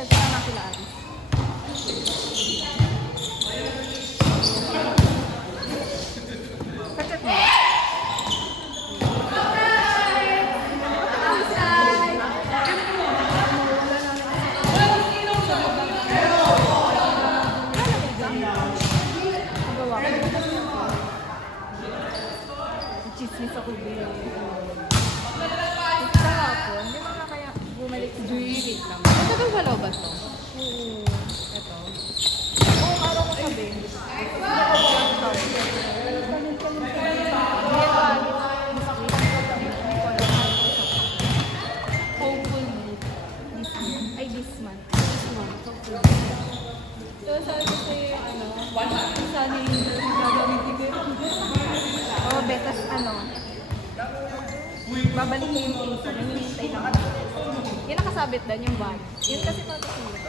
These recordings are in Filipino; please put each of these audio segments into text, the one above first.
Yes, sama sila Aris. Kachat mo? Chismis ako din. Kahapon, di ba kaya bumalik si Wait lang. Matagal sa loob ba ito? Oo. Ito. Buong araw ko sabi. Hopefully. This month. So, sabi ko sa'yo yung sana yung gagamitin ko. Oo, betas babalik ko yung pinsa. Nanginintay lang ako. Yung nakasabit doon, yung van. Yun kasi matutulit.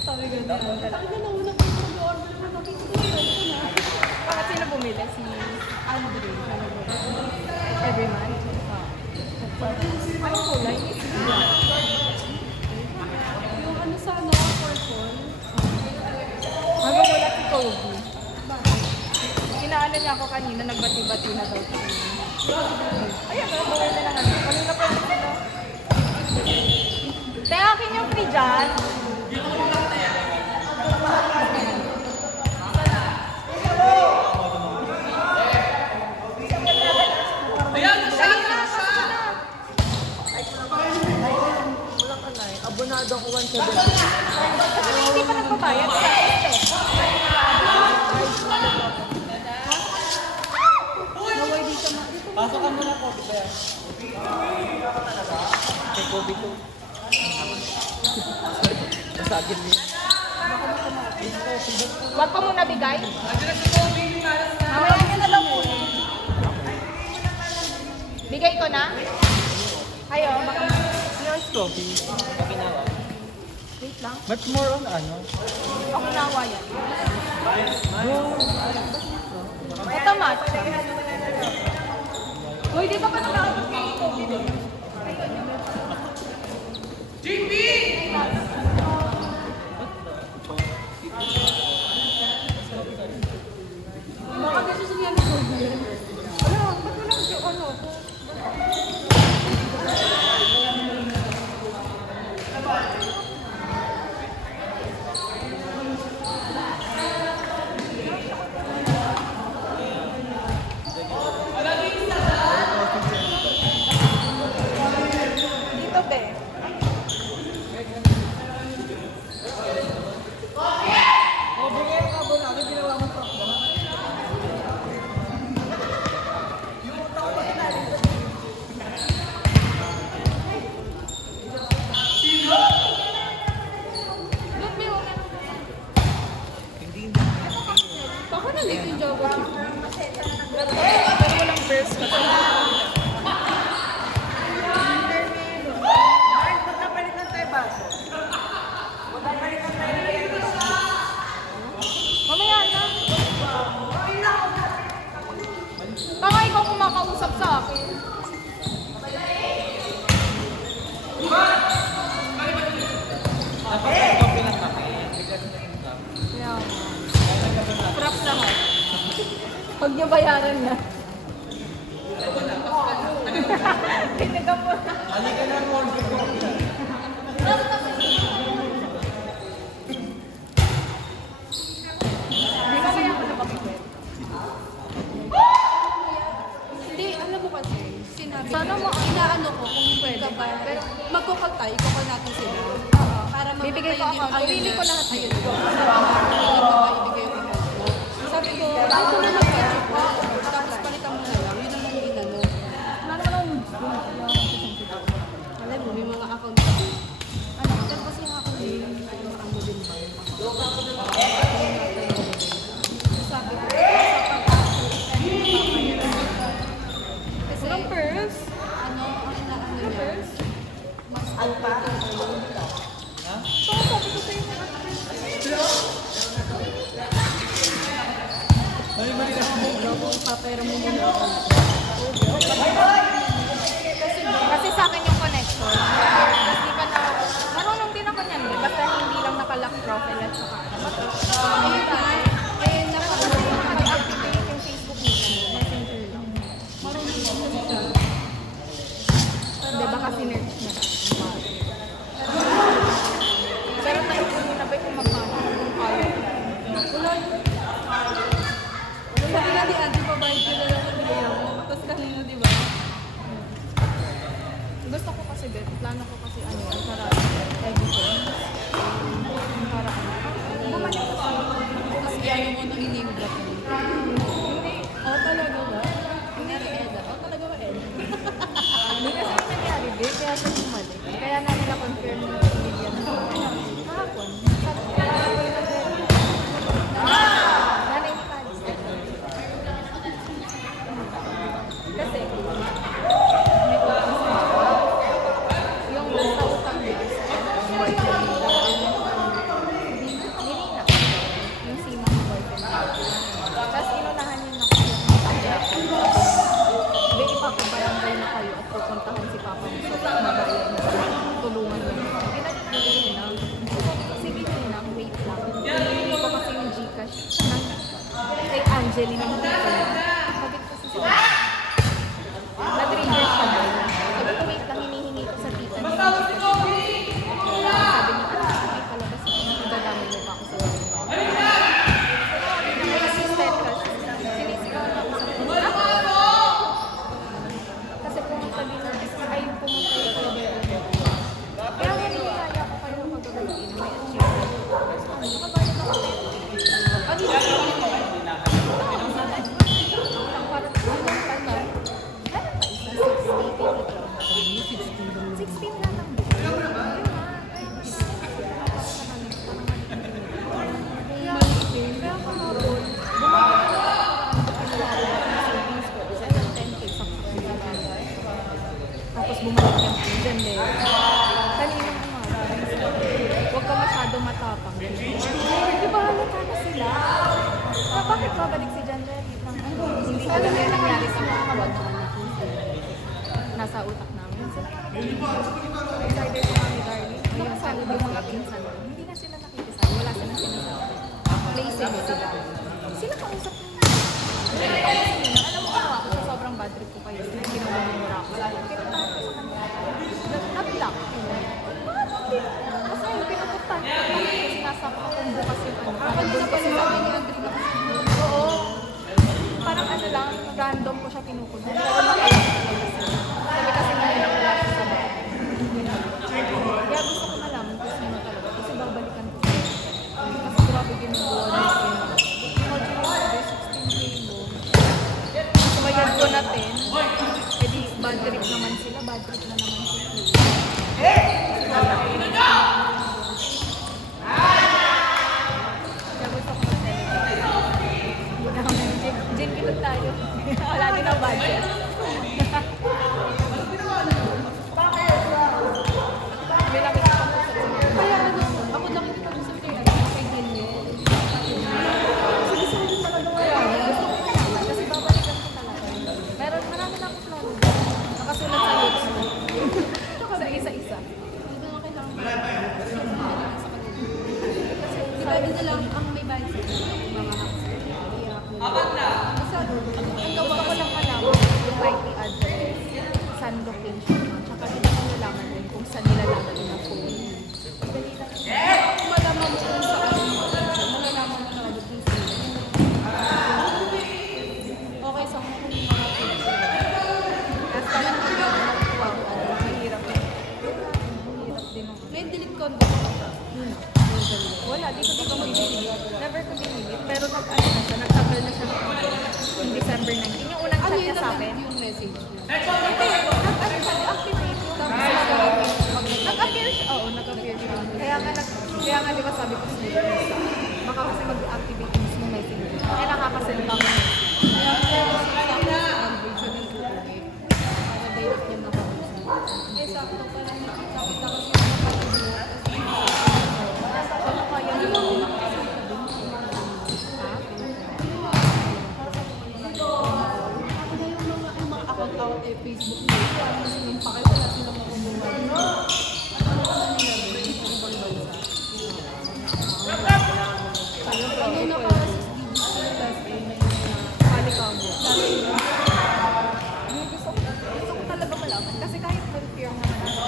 Sabi ko na, sabi ko na una ko mag-order na nakikita na. Bakit sino bumili? Si Andre. Every month? Anong kulay? Yung sana, purple. Magugulat si Kobe. Inaano niya ako kanina, nagbati-bati na daw siya. Ayan, bawal na lang ano. Kanina pa lang sila. Kaya akin yung free dyan. Abonado ako 170. Hindi pa nagbabayad. Naway dito na. Pasok ka muna po, Bea. Kay Kobe to. Masagin niya. Wag pa muna bigay. Mamaya niya na lang po. Bigay ko na? Ayo, baka... Nice coffee. Pakinawa. Wait lang. But more on ano? Ako nawa yan. Ito, Mat. Uy, di ba pa nakakapag kay Kobe? GP! Baka gusto siya niya ni Kobe. Wala, ba't walang ano? Dito, be. Bigyan ka ba na? Ginawa mo pa. Doon, be, wala. Baka nandito yung jowa ko. Pero walang burst kasi. Mamaya na. Baka ikaw kumakausap sa akin. Dapat ang coffee lang kami. Bigyan na income. Yeah. Props naman. Huwag niyo bayaran na. Tinagam mo na. Halika na mo. Hindi ba kaya ako napapagod? Hindi, alam mo kasi, sinabi Sana ko, mo- inaano ko kung pwede ba. Pero magkukal tayo, ikukal natin sila. Para Bibigay ko magpapayun ako. din- Pumili ko lahat. Ayun ko. Hindi ko ba ibigay yung account ko. Sabi ko, ito na mag-budget ko. Tapos palitan mo na lang. Yun naman yung inano. Ano naman? Alam mo, may mga account ka. Ano, pero kasi yung account eh, ano din ba? Sabi ko, kasi, Walang purse? ano, ang inaano niya, mas Alpa? So, sabi ko sa'yo mga Mali-mali na siya. papera mo muna ako. Kasi sa akin yung connection. Tapos di pa na... Marunong din sinerch na pero naipon mo na ba kung magkano kung kaya? Wala yun. Sabi nga di Ate, pabayad ko na lang ang bigyan mo. Tapos kanina, di ba? Gusto ko kasi din, plano ko kasi ano, para evidence. Para bumalik ko sa Tapos yan mo nang i-name drop mo. hindi. Oh, talaga ba? Hindi ka Eda. Oh, talaga ba Eda? Hindi kasi yung nangyari, babe. Kaya siya bumalik. Kaya na nila confirm yung pamilya na kahapon. Sabi ko, wala ko yung nanay ni Paris. Kasi, may utang sa yung nasa utang niya, yung boyfriend niya. Hindi na. Yung sima ng boyfriend niya. Tapos inunahan niya na kasi yung Baby, ipapabarangay na kayo at pupuntahan si Papa mo sa mabayad na tulungan mo. Ginagawa na. Sige na, wait lang. Hindi ko kasi yung Gcash ng kay Angeline ng tita niya. Sabi ko kasi siya, na-trigger siya na. Sabi ko, wait lang, hinihingi ko sa tita niya. Sabi niya, may palabas ko. Dadami mo pa ako sa mga. May assistant ka. Sinisigaw na ako sa tita. Kasi pumunta din na, ay pumunta yung kaya kaya nangyayaya ko kayo magagalitin, may achievement. Nakabayad ako kayo. Ano yung achievement? Parang ilang pala. Meron pa isa, 16 na lang din. Kaya kahapon, tapos bumalik yung dyan eh. Kaninang umaga. Huwag ka masyado matapang. Di ba halata na sila? Bakit babalik si John Red? Hindi ka lang yung nangyari sa mga kawag. Nasa utak namin. Sila insider si Mami Darling. Ayun, sabi yung mga pinsan. Hindi na sila nakikisama. Wala silang sinasabi. Placing sila. Sila kausap nila. Alam mo ako sa sobrang bad trip ko kayo. Ginawa mo yung rap. Pinuntahan ko sa kanila. Na-block. Kasi ayun, pinupuntahan ko. Kasi nasa akong bukas yung ano. Parang doon kasi sabi ni Andre na kasi. Oo. Parang ano lang, random ko siya pinupunta. Pero nakalap talaga sila. Sabi kasi nga yun, wala siya sa bahay. Kaya gusto ko malaman kung sino talaga. Kasi babalikan ko siya. Kasi grabe ginagawa niya. Imagine mo, 16K mo. Sumayad ko na 10. Eh di, bad trip naman sila. Bad trip na naman sila. Kaya gusto ko mag-celebrate. Gin, kilog tayo. Wala din ang budget. May lang kita pang Kaya ano, ako lang hindi pag-usap kay Daniel. Sige, talaga wala. Gusto ko malaman kasi babalikan ko talaga. Meron, marami na akong plano. Nakasulat sa notes mo. Sa isa-isa. Hindi nga kailangan mo. Di ba yun na lang ang may bayad sa mga hacks. Apat na! Basta, ang Gusto gawa ko lang malaman yung IP address, saan location, tsaka hindi ko nalaman din kung saan nilalagay yung phone. Dali lang. kung malaman mo kung saan malalaman mo na agad yung sila. Okay, sa mga kung mga tips. Tapos parang wow, mahirap. Mahirap din ako. May delete content ka ba? Wala, di ko dinilip. Never ko dinilip. Pero nag-ano na siya, nagtagal na siya in December 19. Yung unang Ano chat yun niya sa akin. yung message niya? Nag-ano siya, activate yung nag-appear siya. Oo, nag-appear siya. Kaya nga di ba sabi ko sa iyo, baka kasi mag-activate yung mismo messenger. Kaya nakakasend ako. Kaya kaya kasi sa akin sa Android siya din uuwi. Para direct niya makausap. Eh, sakto pala nakita ko kasi yung nakapag-video. Kaya kaya nila ako makasend ka dun. Ako na yung mga account eh, Facebook na ito. Ano silang pakay, wala silang makubuha. Ano naman nila rin? Yung ibang bansa. Ano na para sa last day na yung Balik ako. Gusto ko talaga malaman. Kasi kahit confirm naman ako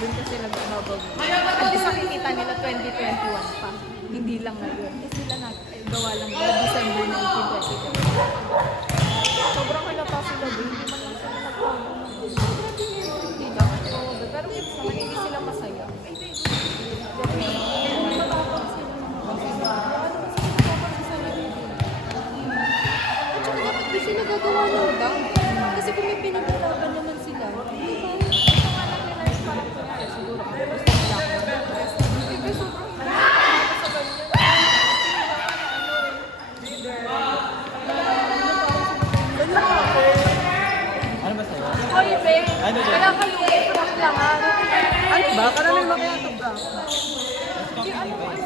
Doon kasi nagbabago. At least nakikita nila 2021 pa. Hindi lang ngayon. Eh sila gawa lang nila December 19, 2020. Sobrang halata sila ba? Hindi man lang sila nagbago. Hindi lang. Oo, pero gets naman, hindi sila masaya. Hindi matapang sila. At saka dapat di sila gagawa ng dunk. Kasi kung may pinaglalaban naman sila, di ba? Ito nga lang nila yung parang kunyari, siguro ang gusto nila ako mag-press. Kasi sobrang hindi ako sa ganyan. Ano ba sa'yo? Hoy, Be! Ano ba? Kaya kayo, i-prank lang ha. Ano ba? Karami makiyato ba? Ano